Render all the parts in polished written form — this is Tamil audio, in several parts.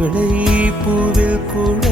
குவளை பூவில் குழை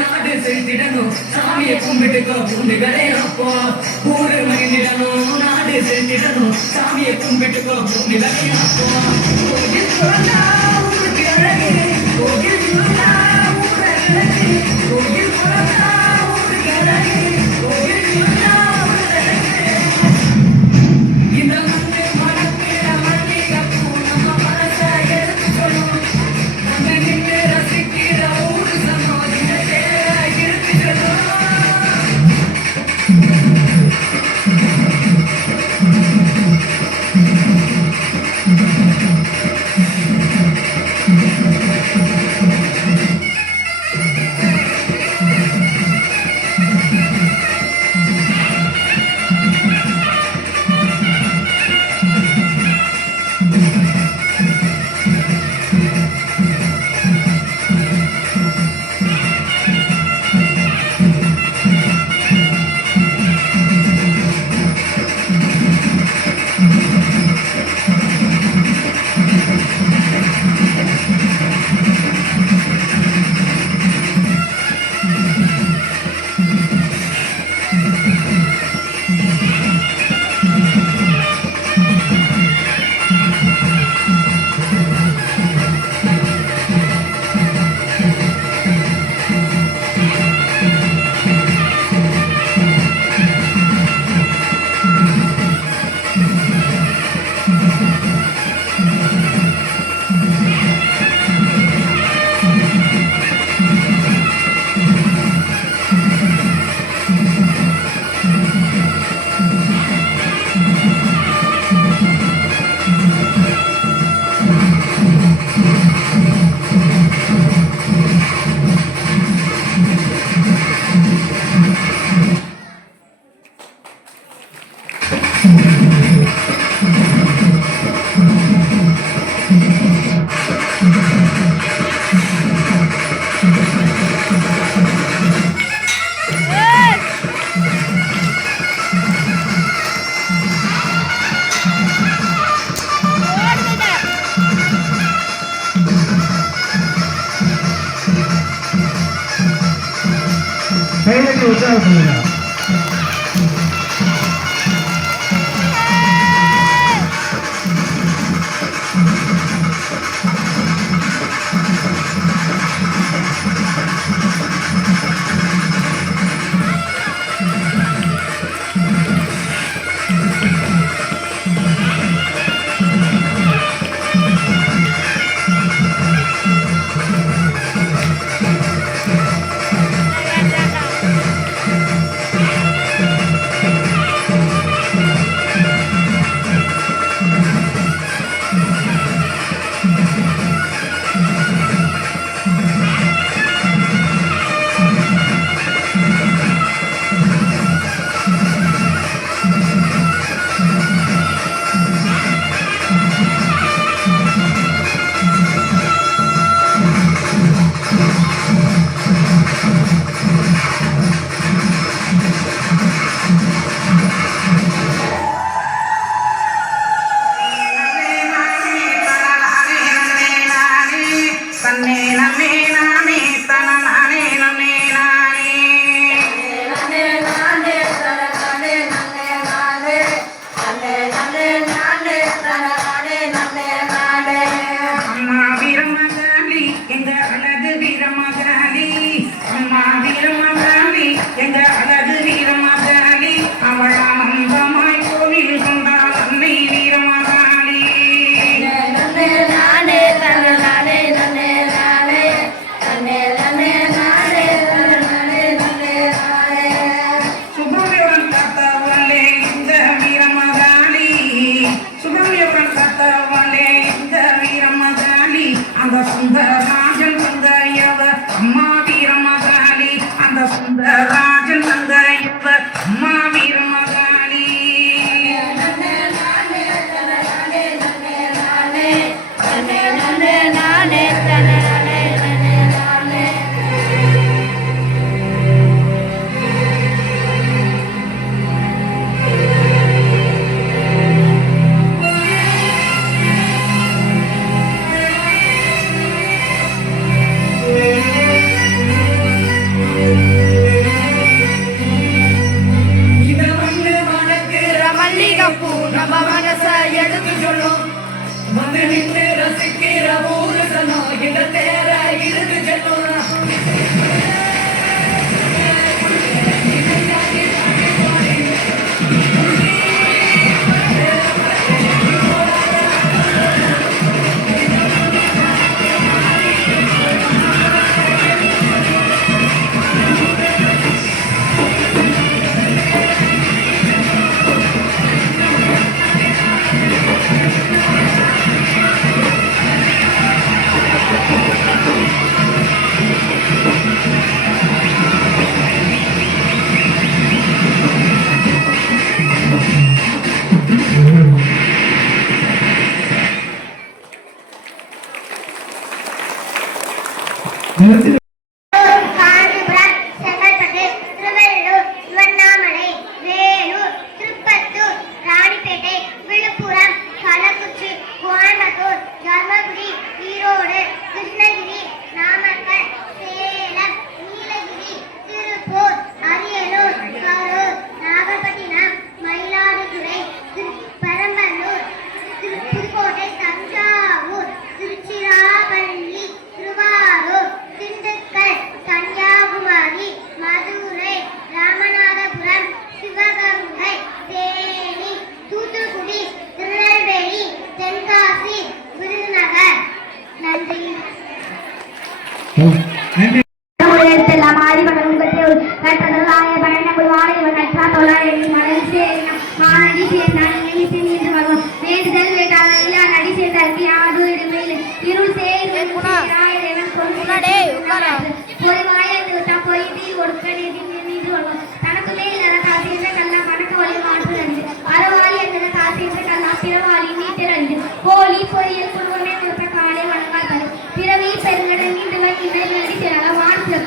நாடு செஞ்ச செலுத்திடணும் சாமியை கும்பிட்டுக்கோ உண்டு விளையாப்போ ஊரு மகிழ்ந்திடணும் நாடு செலுத்திடணும் சாமியை கும்பிட்டுக்கோ உண்டு விளையாப்போ கோயில் குழந்தா ஊருக்கு அழகு கோயில் குழந்தா ஊர அழகு கோயில் குழந்தா ஊருக்கு அழகு கோயில் குழந்தா ஊர அழகு இந்த மண்ணு மனப்பிட மல்லிகைப்பூ நம்ம மனசை எடுத்து சொல்லும் நம்ம நின்று ரசிக்கிற ஊரு சமோதினத்தை இருக்கு சொல்லும் கைதட்டி உற்சாகப்படுங்க.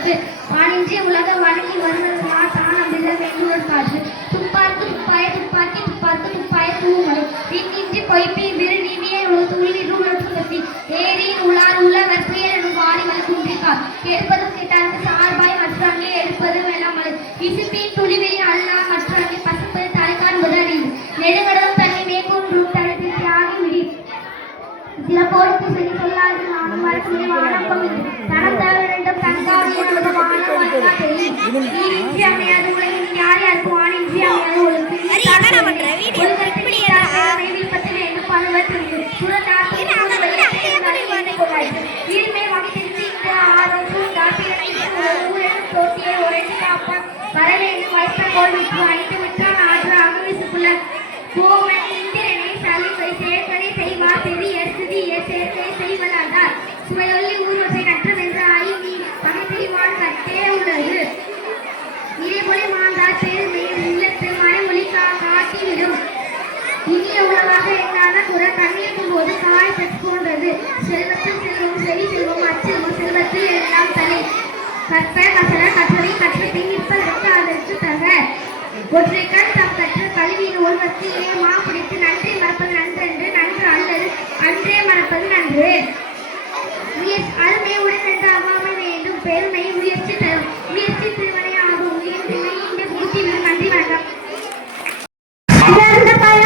பொறுப்பு. வானின்றி உலகம் வணங்கி வருவதுமா தானம் வெல்ல வேண்டுவோர் காற்று. துப்பார்க்கு துப்பாய துப்பாக்கி துப்பார்க்கு துப்பாய தூமலை. வீணின்றி பொய்ப்பி விரு நீவியை உலகத்துள்ளிரு உலகத்துள்ளத்தி. ஏரியின் உலார் உலவர் புயல் எனும் வாரிமல் குன்றிக்கார். எடுப்பதும் கேட்டார்க்கு சார்பாய் மற்ற அங்கே எடுப்பதும் வெல்லாமலை. விசுப்பின் துளிவெளி அல்லா மற்ற அங்கே பசுப்பது தலைக்கான் முதலடி. நெடுங்கடலும் தன்னை மேற்கொன்றும் தனது தியாகி விடி. சில போருக்கு சரி சொல்லாது நானும் வரக்கூடிய வானம் பகுதி. தனம் தர வேண்டும் தன்காவிய வானம் வந்தா தெரியும். நீரின்றி அமையாது உலகில் யார் யாருக்கும் வானின்றி அமையாது ஒழுங்கு. விருப்பத்தில் வேண்டும் பருவத்திற்கு சுரநாட்டு ஈர்மை வகைத்திற்கு இந்த ஆரோக்கியம் ஊழல் தோட்டியை உரைத்து காப்பான் வர வேண்டும் வைத்த கோல் விட்டு அணித்து விட்டால் ஆற்று அகவிசுக்குள்ள கோவன் இந்திரனை சலிவை சேர்க்கை செய்வார் பெரிய சிறிய சேர்க்கை செய்வதால் சுவையொல்லி ஊர்வசை நற்றவென்ற ஐநீ பகைத்திரிவான் கட்டே உள்ளது. இதேபோல மாந்தார் பெருமை உள்ளத்து மனமொழி காட்டிவிடும். இனிய உணவாக எண்ணாத குறை கண்ணிருக்கும் போது காய் பெற்று போன்றது. செல்வத்தில் செல்வம் செவி செல்வம் அச்செல்வம் செல்வத்தில் எல்லாம் தலை. கற்ப கசர கற்றவை கற்றத்தை நிற்பதற்கு அதற்கு தக. ஒற்றைக்கண் தம் கற்ற கல்வியின் ஒருவருக்கு ஏமா பிடித்து நன்றி மறப்பது நன்றென்று நன்று அல்லது அன்றே மறப்பது நன்று. அருமை உடனென்று அவ்வாமை வேண்டும் பெருமை முயற்சி தரும். முயற்சி திருவனை ஆகும். உயர்ந்தினை இந்த கூட்டி நன்றி வணக்கம். வந்த பய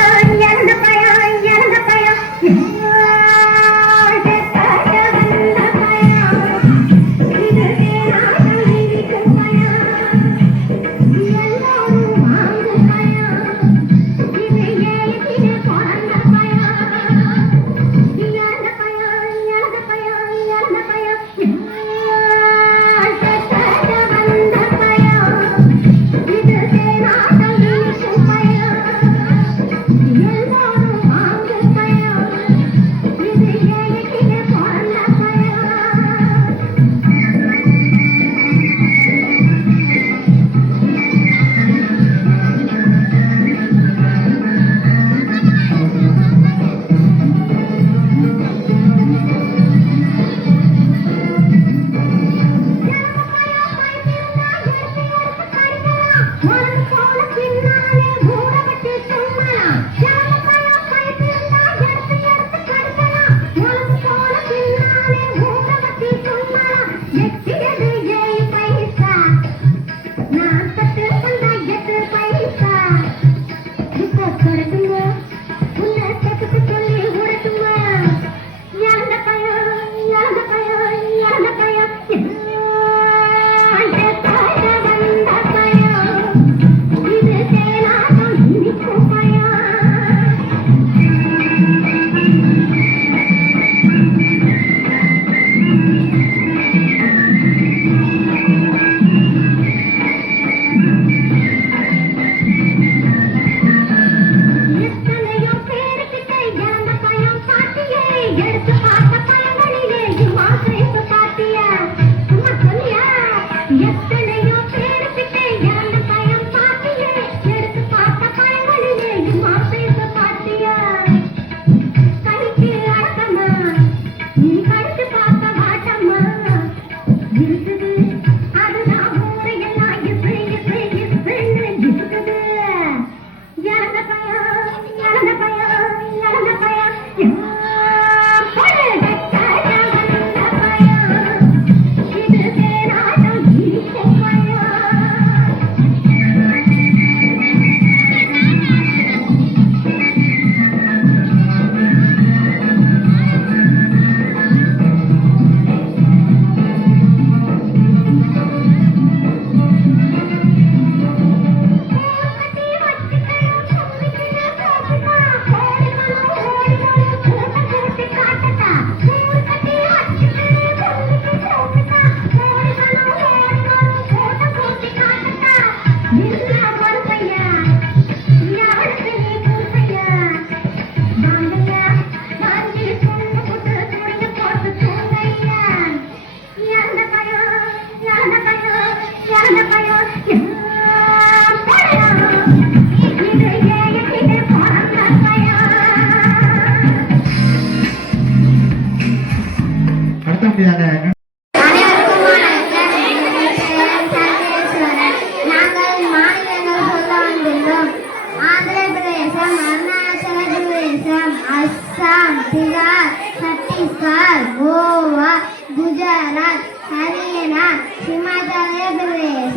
हिमाचल प्रदेश,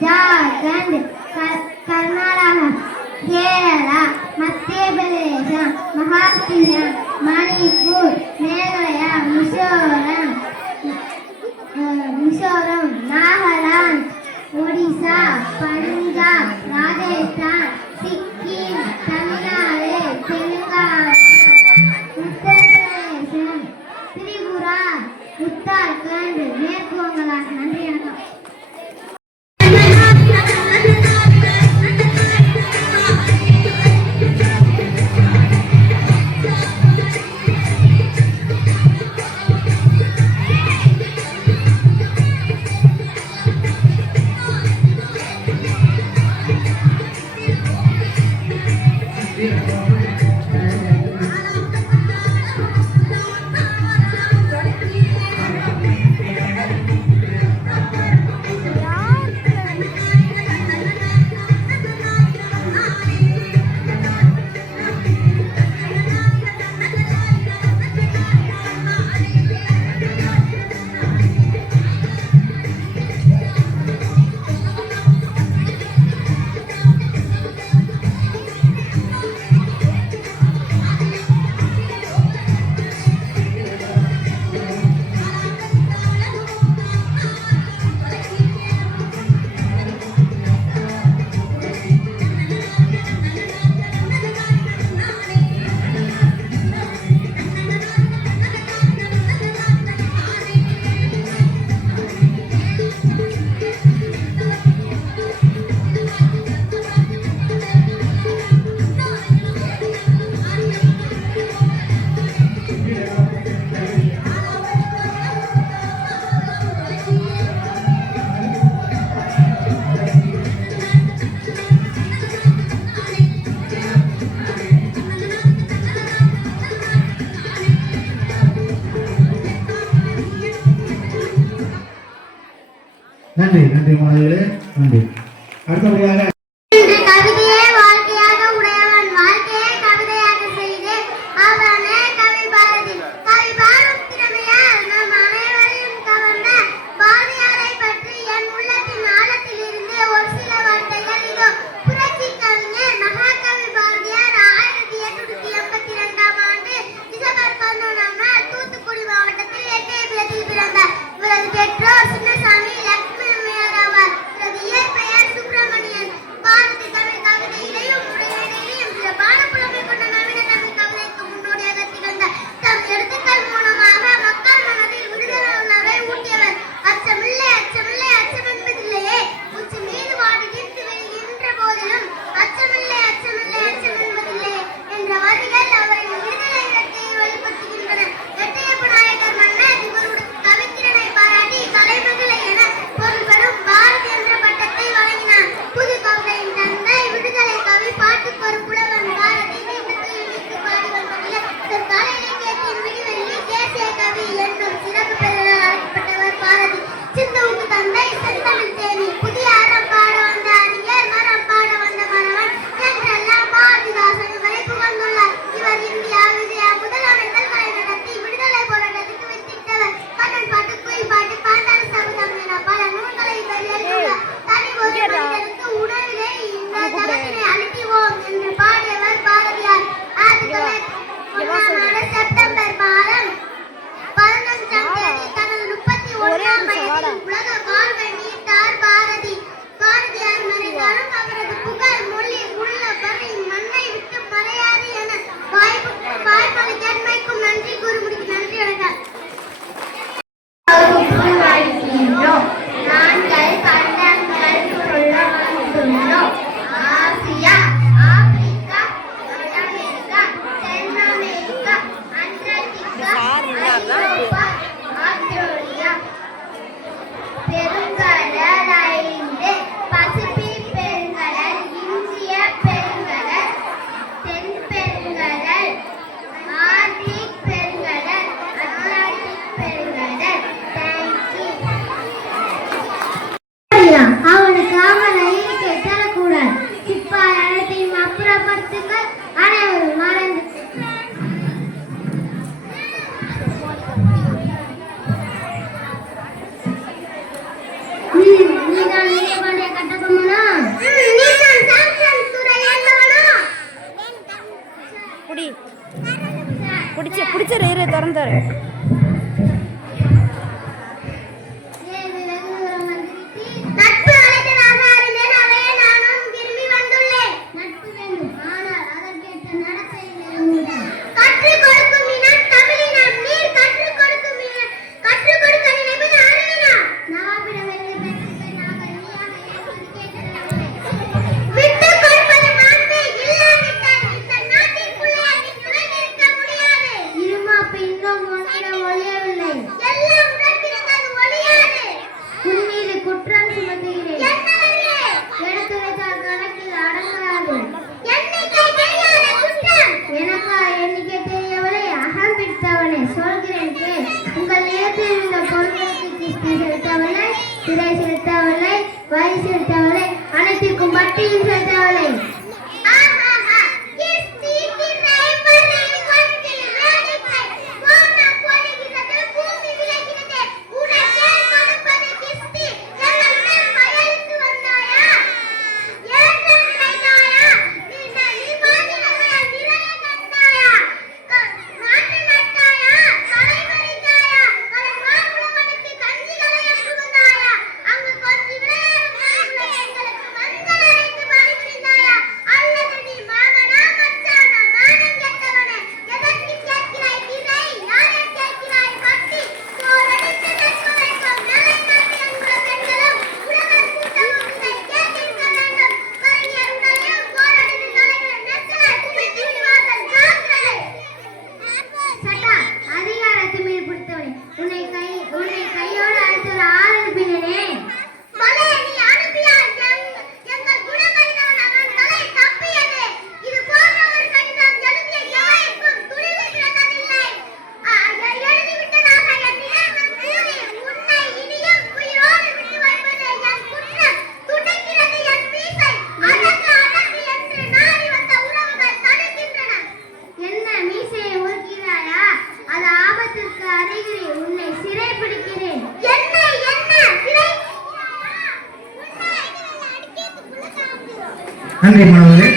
झारखंड, कर्नाटक, केरला, मध्य प्रदेश, महाराष्ट्र, मणिपुर, मेघालय, मिजोरम, नागालैंड, ओडिशा, पंजाब, राजस्थान, सिक्किम, तमिलनाडु, तेलंगाना, उत्तर प्रदेश, त्रिपुरा, उत्तराखंड, மேற்கு வங்காளம். நன்றி வணக்கம். நன்றி நன்றி மாணவர்களே, நன்றி. அடுத்தபடியாக கவிதையே வாழ்க்கையாக உடையவன், வாழ்க்கையை கவிதையாக செய்து அவனே கவி பாரதி. கவி பாடும் திறமையால் நம் அனைவரையும் கவர்ந்த பாரதியாரை பற்றி என் உள்ளத்தின் ஆழத்தில் இருந்து ஒரு சில வார்த்தைகள் இதோ. புரட்சி கவிஞர் மகாகவி பாரதியார் 1882ஆம் ஆண்டு டிசம்பர் 11ஆம் நாள் தூத்துக்குடி மாவட்டத்தில் எட்டயபுரத்தில் பிறந்தார். இவரது பெற்றோர் சின்னசாமி, லட்சுமி அம்மையார் ஆவார். இவரது இயற்பெயர் சுப்பிரமணியன். நீதான் வீரபாண்டிய கட்டபொம்மனா? நீதான் சாம்சன் சூரன் என்பவனா? குடி பிடிச்ச ரேரை திறந்தாரு. நட்பு அழைத்ததாக அறிந்தேன், அவையே நானும் விரும்பி வந்துள்ளேன். நட்பு வேண்டும், ஆனால் அதற்கேற்ற நடத்தை வேண்டும். கற்றுக் கொடுக்கும் இனம் தமிழினம், நீர் கற்றுக் கொடுக்கும் இனம், கற்றுக் கொடுக்க நினைப்பது அறிவினம். நவாபிடமிருந்து பெற்றதை நாங்கள் நீயாக ஏற்பது கேட்டதில்லை. விட்டுக் கொடுப்பது மாண்பே, இல்லாவிட்டால் இந்த நாட்டிற்குள்ளே நீ துணை நிற்க முடியாது. இருமாப்பு இன்னும் உன்னிடம் ஒழியவில்லை. எல்லாம் உணர்ந்திருந்தது ஒழியாது. உன் மீது குற்றம் சுமத்துகிறேன். எடுத்துரைத்தால் கணக்கில் அடங்காது. எண்ணிக்கை தெரியாத குற்றம். எனக்கா எண்ணிக்கை தெரியவில்லை, அகம் பிடித்தவனே. சொல்கிறேன் கேள். உங்கள் நிலத்தில் இருந்த பொருட்களுக்கு கிஸ்தி செலுத்தவில்லை, திரை செலுத்தவில்லை, வரி செலுத்தவில்லை, அனைத்திற்கும் வட்டியும் செலுத்தவில்லை. நன்றி மாணவர்களே.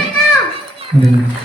நன்றி.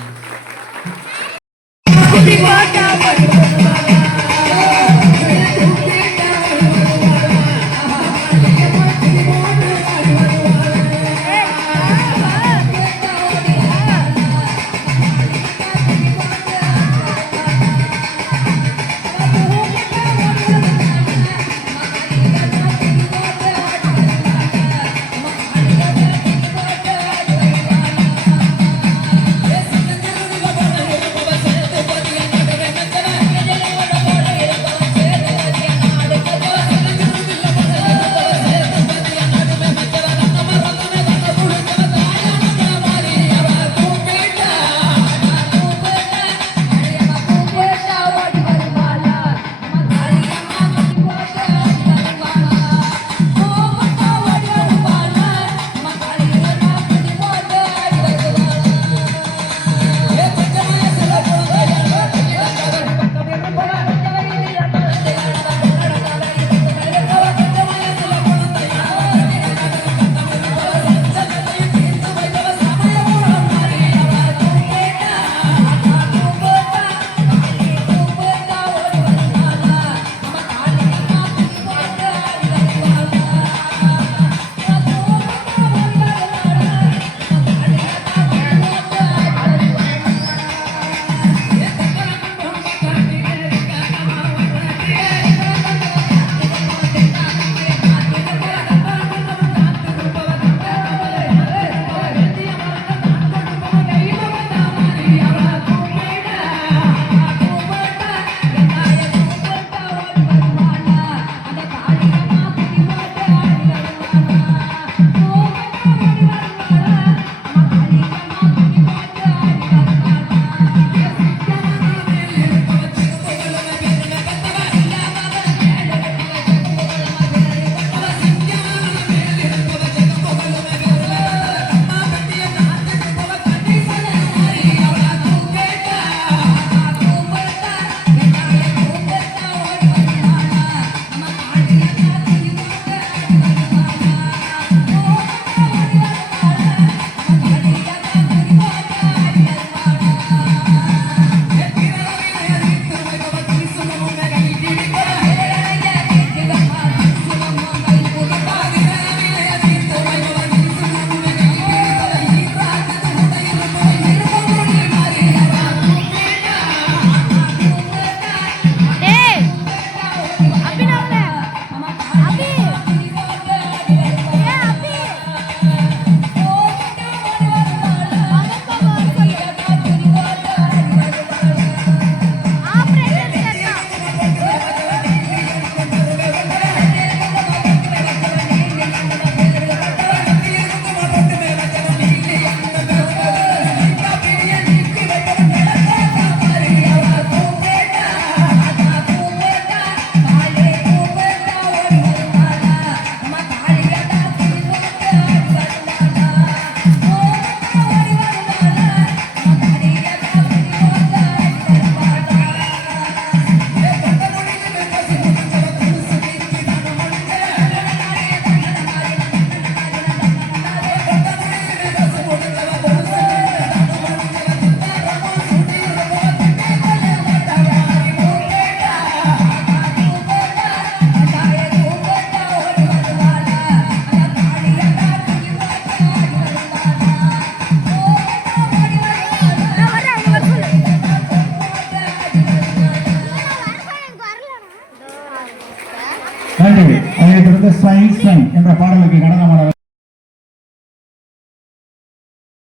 இந்த ஸ்வைன் என்ற பாடலுக்கு நடனமாட